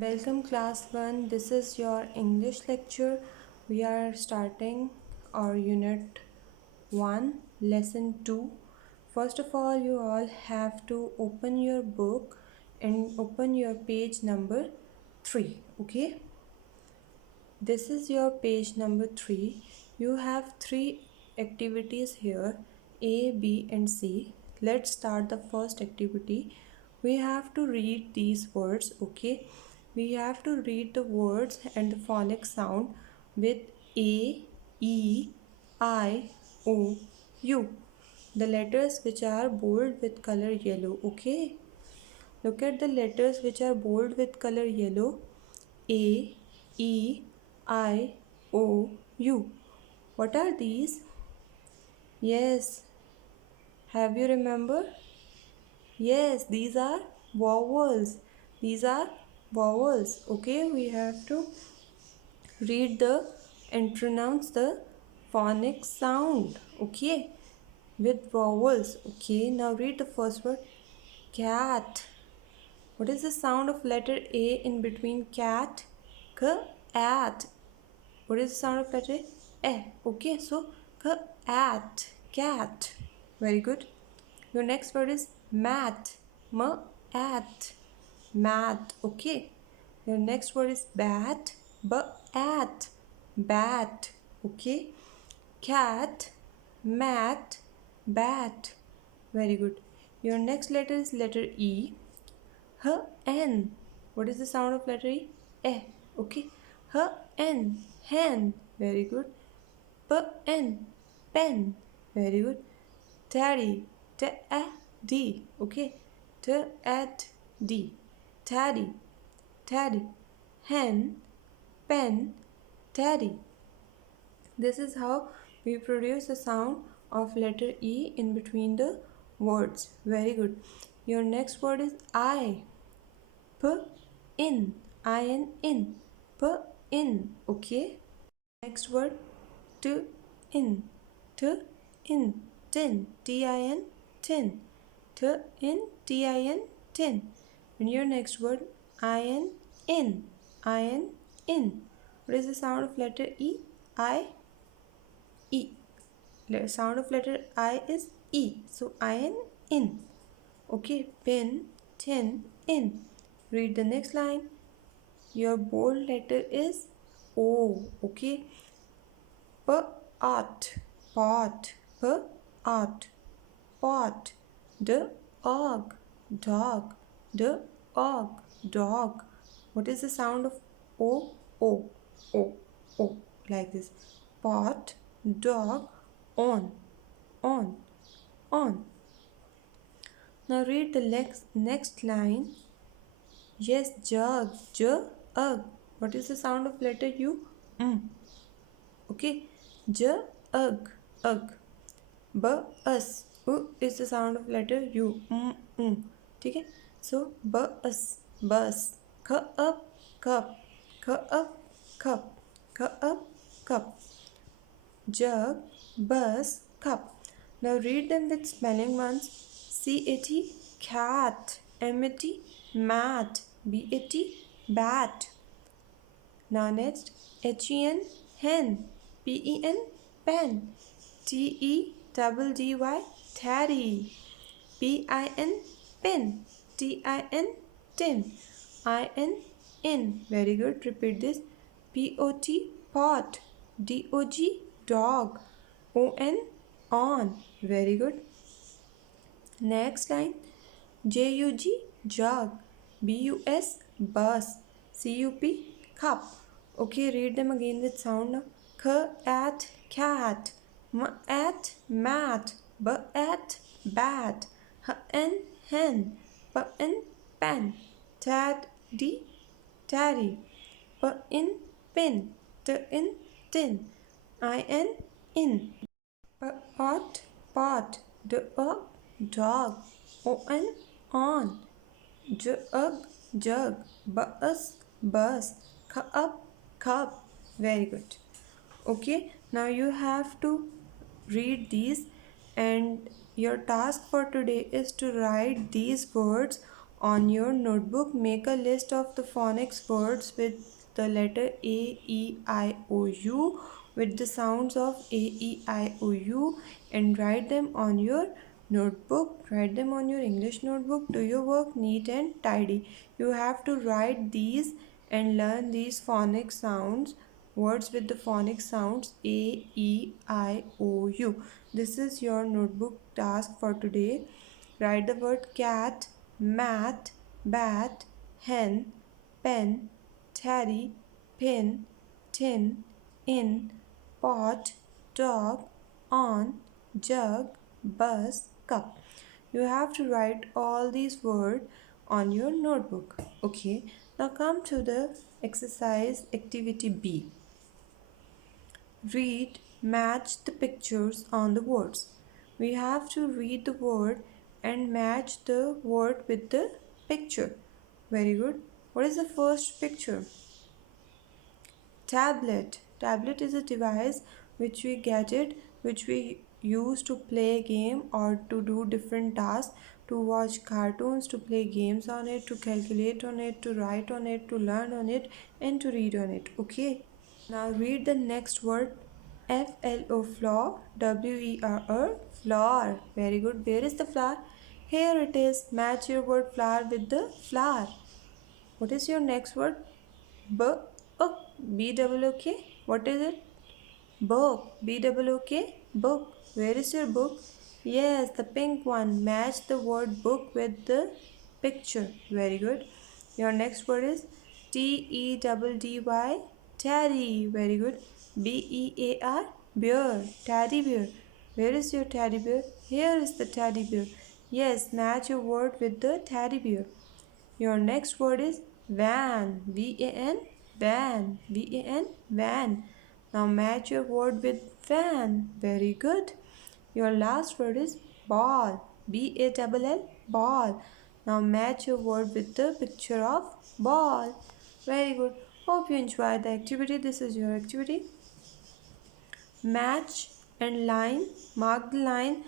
Welcome class 1. This is your English lecture. We are starting our unit 1 lesson 2. First of all, you all have to open your book and open your page number 3. Okay? This is your page number 3. You have 3 activities here, A, B and C. Let's start the first activity. We have to read these words, okay? We have to read the words and the phonic sound with A, E, I, O, U. The letters which are bold with color yellow, okay? Look at the letters which are bold with color yellow. A, E, I, O, U. What are these? Yes. Have you remember? Yes, these are vowels. These are vowels. Okay, we have to read the and pronounce the phonic sound. Okay, with vowels. Okay, now read the first word. Cat. What is the sound of letter A in between cat? Cat. What is the sound of letter A? Okay, so cat. Very good. Your next word is mat. At. Mat. Okay. Your next word is bat. At. Bat. Okay. Cat, mat, bat. Very good. Your next letter is letter E. N. What is the sound of letter E? Okay. N. Hen. Very good. N. Pen. Very good. Taddy. D. Okay. D. Taddy. Taddy. Hen. Pen. Taddy. This is how we produce the sound of letter E in between the words. Very good. Your next word is I. P in. In. P in. Okay. Next word T in. T in. Tin. Tin. Tin. T in. Tin. Tin. And your next word in. In. In. What is the sound of letter E? E. The sound of letter I is E. So in. Okay. Pin, tin, in. Read the next line. Your bold letter is O. Okay. Pot. Pot. Pot. Pot. Dog. Dog. Dog. What is the sound of O? O. O. O. Like this. Pot. Dog. On. Now read the next line. Yes, jug. Jug. What is the sound of letter U? Okay. Jug. Ugh. Bus. U is the sound of letter U. Okay. So bus. Cup. Cup. Cup. Jug, bus, cup. Now read them with spelling ones. C-A-T, cat. M-A-T, mat. B-A-T, bat. Now next, H-E-N, hen. P-E-N, pen. T-E-D-D-Y, taddy. P-I-N, pin. T-I-N, tin. I-N, in. Very good. Repeat this. P-O-T, pot. D-O-G, dog. O-N, on. Very good. Next line. J-U-G, jug. B-U-S, bus. C-U-P, cup. Okay, read them again with sound now. Cat, cat. M-at, mat. B-at, bat. H-N, hen. P-N, pen. Taddy, taddy. P-in, pin. T-in, tin. I-N, in. Pot, dog. O-N, on. Jug. Bus. Cup. Very good. Okay, now you have to read these, and your task for today is to write these words On your notebook, make a list of the phonics words with the letter A, E, I, O, U with the sounds of A, E, I, O, U and write them on your notebook. Write them on your English notebook. Do your work neat and tidy. You have to write these and learn these phonic sounds, words with the phonic sounds A, E, I, O, U. This is your notebook task for today. Write the word cat, mat, bat, hen, pen, teddy, pin, tin, in, pot, dog, on, jug, bus, cup. You have to write all these words on your notebook. Okay, now come to the exercise activity B. Read, match the pictures on the words. We have to read the word and match the word with the picture. Very good. What is the first picture? Tablet. Tablet is a device which we use to play a game or to do different tasks, to watch cartoons, to play games on it, to calculate on it, to write on it, to learn on it, and to read on it. Okay. Now read the next word. FLO, floor. WERR, flower. Very good. Where is the flower? Here it is. Match your word flower with the flower. What is your next word? B double O K. What is it? Book. B double O K. Book. Where is your book? Yes, the pink one. Match the word book with the picture. Very good. Your next word is TEDDY. Teddy. Very good. BEAR. Bear. Teddy bear. Where is your teddy bear? Here is the teddy bear. Yes, match your word with the teddy bear. Your next word is van. VAN. Van. VAN. Van. Now match your word with van. Very good. Your last word is ball. BALL. Ball. Now match your word with the picture of ball. Very good. Hope you enjoyed the activity. This is your activity. Match and line. Mark the line.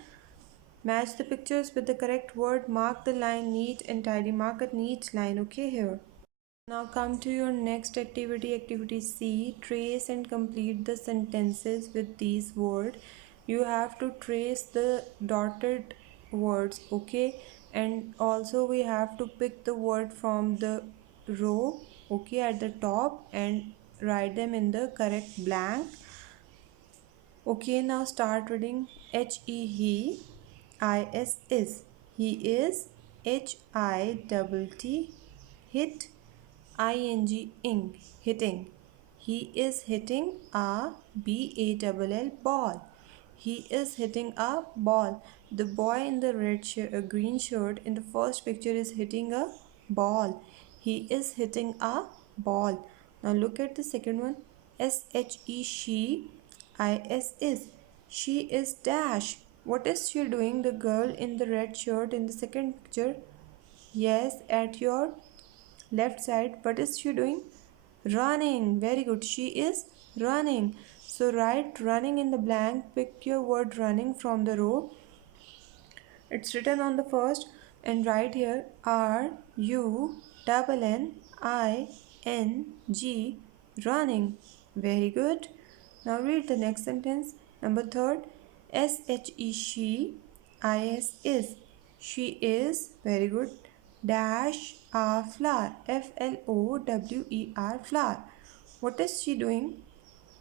Match the pictures with the correct word. Mark the line neat and tidy. Mark a neat line. Okay, here. Now come to your next activity, activity C. Trace and complete the sentences with these words. You have to trace the dotted words, okay? And also we have to pick the word from the row, okay, at the top and write them in the correct blank. Okay, now start reading. He, is. He is. HITT, hit. ing, hitting. He is hitting a ball, ball. He is hitting a ball. The boy in the green shirt in the first picture is hitting a ball. He is hitting a ball. Now look at the second one. she, is. She is dash. What is she doing? The girl in the red shirt in the second picture. Yes, at your left side. What is she doing? Running. Very good. She is running. So write running in the blank. Pick your word running from the row. It's written on the first and write here RUNNING, running. Very good. Now read the next sentence. Number third. she, is. She is. Very good. Dash a flower. FLOWER, flower. What is she doing?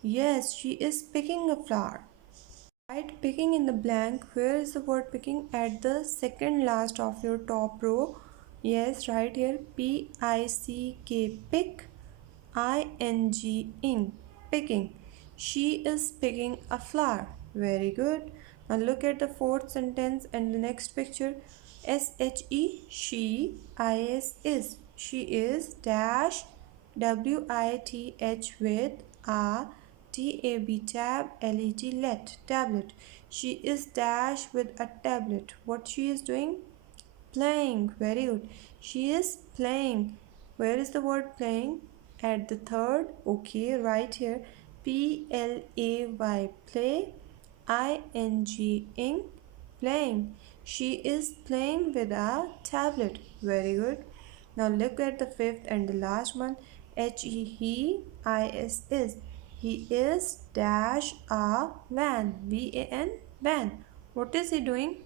Yes, she is picking a flower. Write picking in the blank. Where is the word picking? At the second last of your top row. Yes, right here. PICK, pick. ING, picking. She is picking a flower. Very good. Now look at the fourth sentence and the next picture. she, is. She is dash WITH with a tablet. She is dash with a tablet. What she is doing? Playing. Very good. She is playing. Where is the word playing? At the third. Okay, right here. PLAY, play. ING, playing. She is playing with a tablet. Very good. Now look at the fifth and the last one. He is. He is dash a van. van. Van. What is he doing?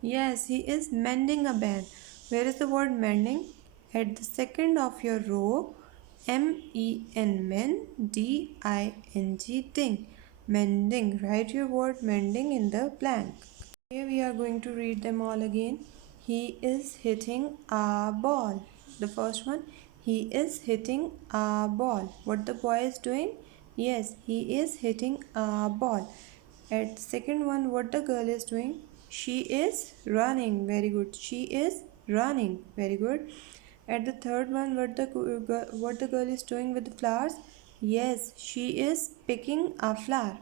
Yes, he is mending a van. Where is the word mending? At the second of your row, M-E-N, men, D-I-N-G, ding. Mending. Write your word mending in the blank. Here we are going to read them all again. He is hitting a ball. The first one, he is hitting a ball. What the boy is doing? Yes, he is hitting a ball. At second one, what the girl is doing? She is running. Very good. She is running. Very good. At the third one, what the girl is doing with the flowers? Yes, she is picking a flower.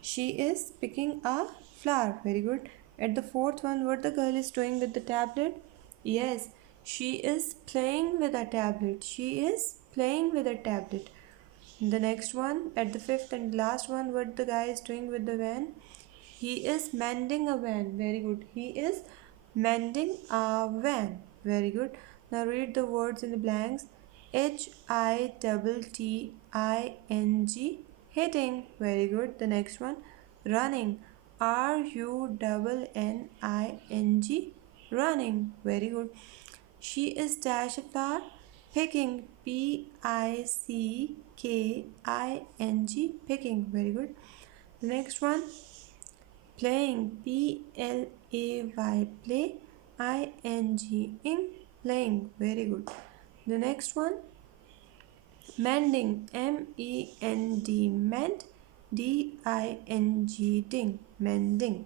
She is picking a flower. Very good. At the fourth one, what the girl is doing with the tablet? Yes, she is playing with a tablet. She is playing with a tablet. The next one, at the fifth and last one, what the guy is doing with the van? He is mending a van. Very good. He is mending a van. Very good. Now read the words in the blanks. Hitting. Hitting. Very good. The next one. Running. Running. Running. Very good. She is dash a flower. Picking. Picking. Picking. Very good. The next one. Playing. Play. Play. Ing. Playing. Very good. The next one. Mending. Mend. Ding. Mending.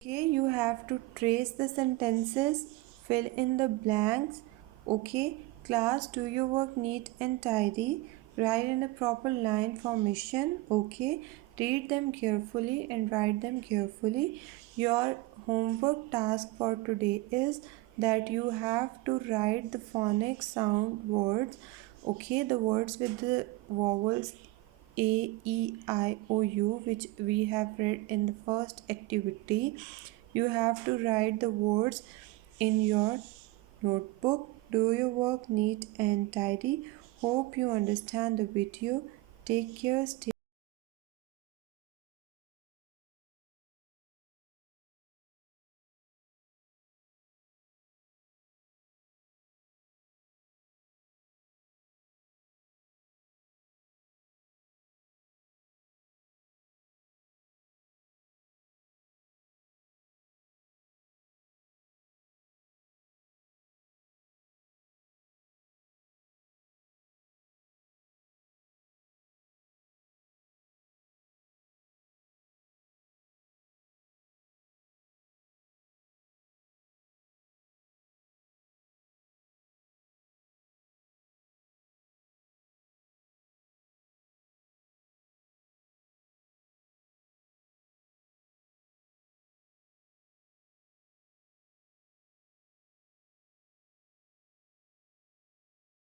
Okay, you have to trace the sentences, fill in the blanks. Okay, class, do your work neat and tidy. Write in a proper line formation. Okay, read them carefully and write them carefully. Your homework task for today is that you have to write the phonic sound words. Okay, the words with the vowels a, E, I, O, U, which we have read in the first activity. You have to write the words in your notebook. Do your work neat and tidy. Hope you understand the video. Take care. Stay